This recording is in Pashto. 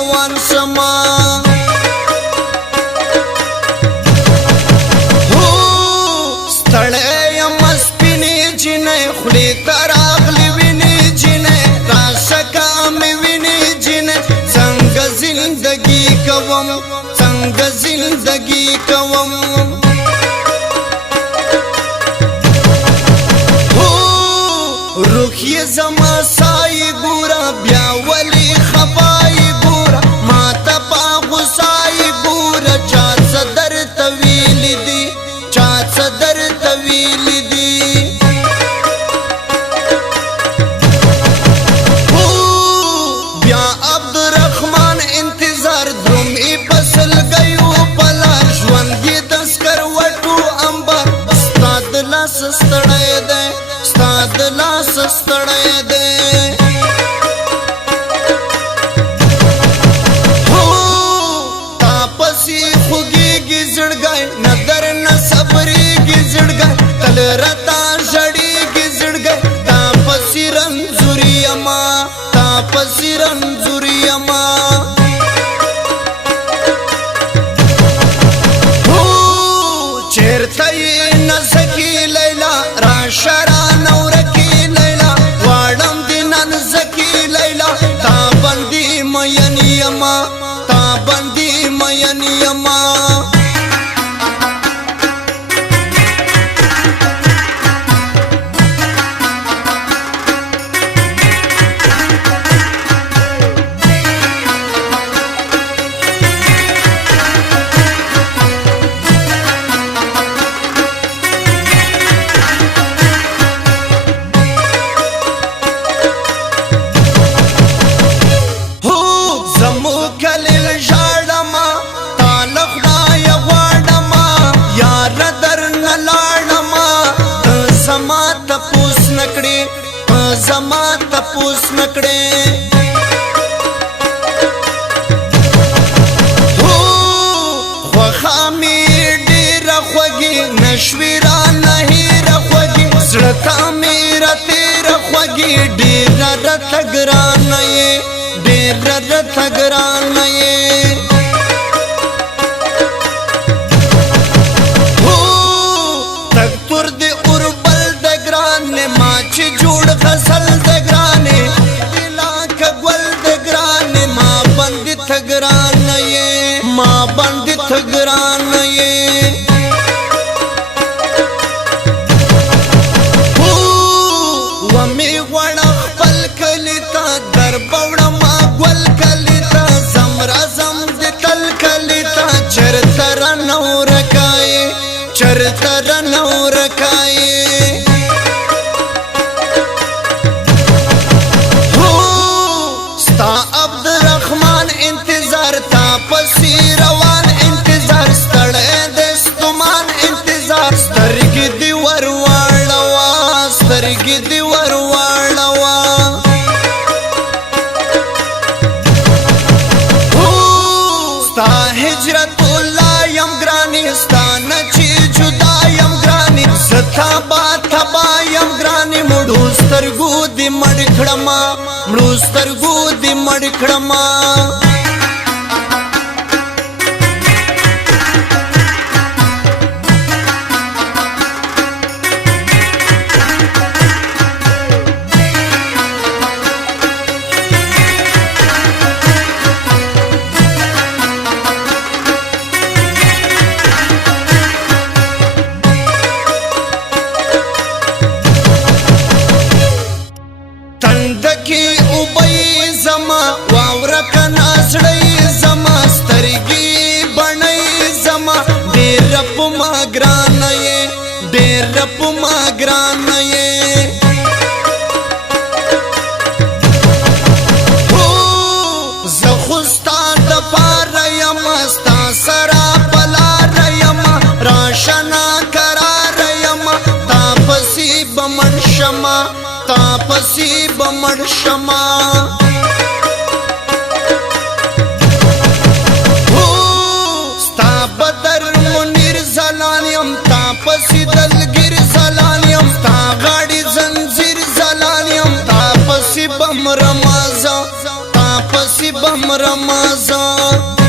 روان شما ستړی یم سپینې جینۍ خولې ته راغلې وینې جینۍ راشه که مې وینې جینۍ څنګه زندګي کوم څنګه زندګي کوم روح یې زما سایې ګوره بیا ولې خفایې ګوره ما ته په غوسایې ګوره چا څه درته ویلي دي چا څه درته ویلي دي بیا عبدالرحمن انتظار درومې په سلګیو په لار ژوند یې د سکروټو امبار ستا د لاس ستړی دی ستا د لاس ستړی دی تا پسې خوږېږي زړګی نه درنه صبرېږي زړګی تل راته ژړېږي زړګی تا پسې رنځور یما تا پسې رنځور یما چېرته یې نزکي لیلا راشه رانه ورکي لیلا غواړم دې نن زکي لیلا تا باندې مین یما تا باندې مین یما زما تپوس نکړې خوښه مې ډېره خوږې نشوې رانه هېره خوږې زړه ته مې راتېره خوږې ډېره راته ګرانه یې ډېره راته ګرانه یې تک تور د اوربل د ګرانې ما چې جوړ غزل د ګرانې دلا که ګل د ګرانې ما باندې ته ګرانه یې ما باندې ته ګرانه یې ومې غواړه خپل کلي ته در به وړمه ګل کلي ته ځم راځم د تل کلي ته چېرته رانه ورکایې چېرته رانه ورکایې عبدالرحمن انتظار تا پسې روان انتظار ستړی د ستومان انتظار سترګې دې ور واړوه سترګې دې ور واړوه ستا هجرت الله یم ګرانې ستا نه چې جدا یم ګرانې زه تبا تبا یم ګرانې مړو سترګو دې مړ کړمه مړو سترګو دې مړ کړمه تندکې اوبه زما واورئ دزړه زما سترګې بڼې زما ډېر په ما ګرانه یې ډېر په ما ګرانه یې زه خو ستا دپاره یم ستا سره په لاره یم راشه ناکراره یم تا پسې به مړ شمه تا پسې به مړ شمه پسی دلگیر زلانیم تا غاڑی زنزیر زلانیم تا پسی بم رمازا تا پسی بم رمضان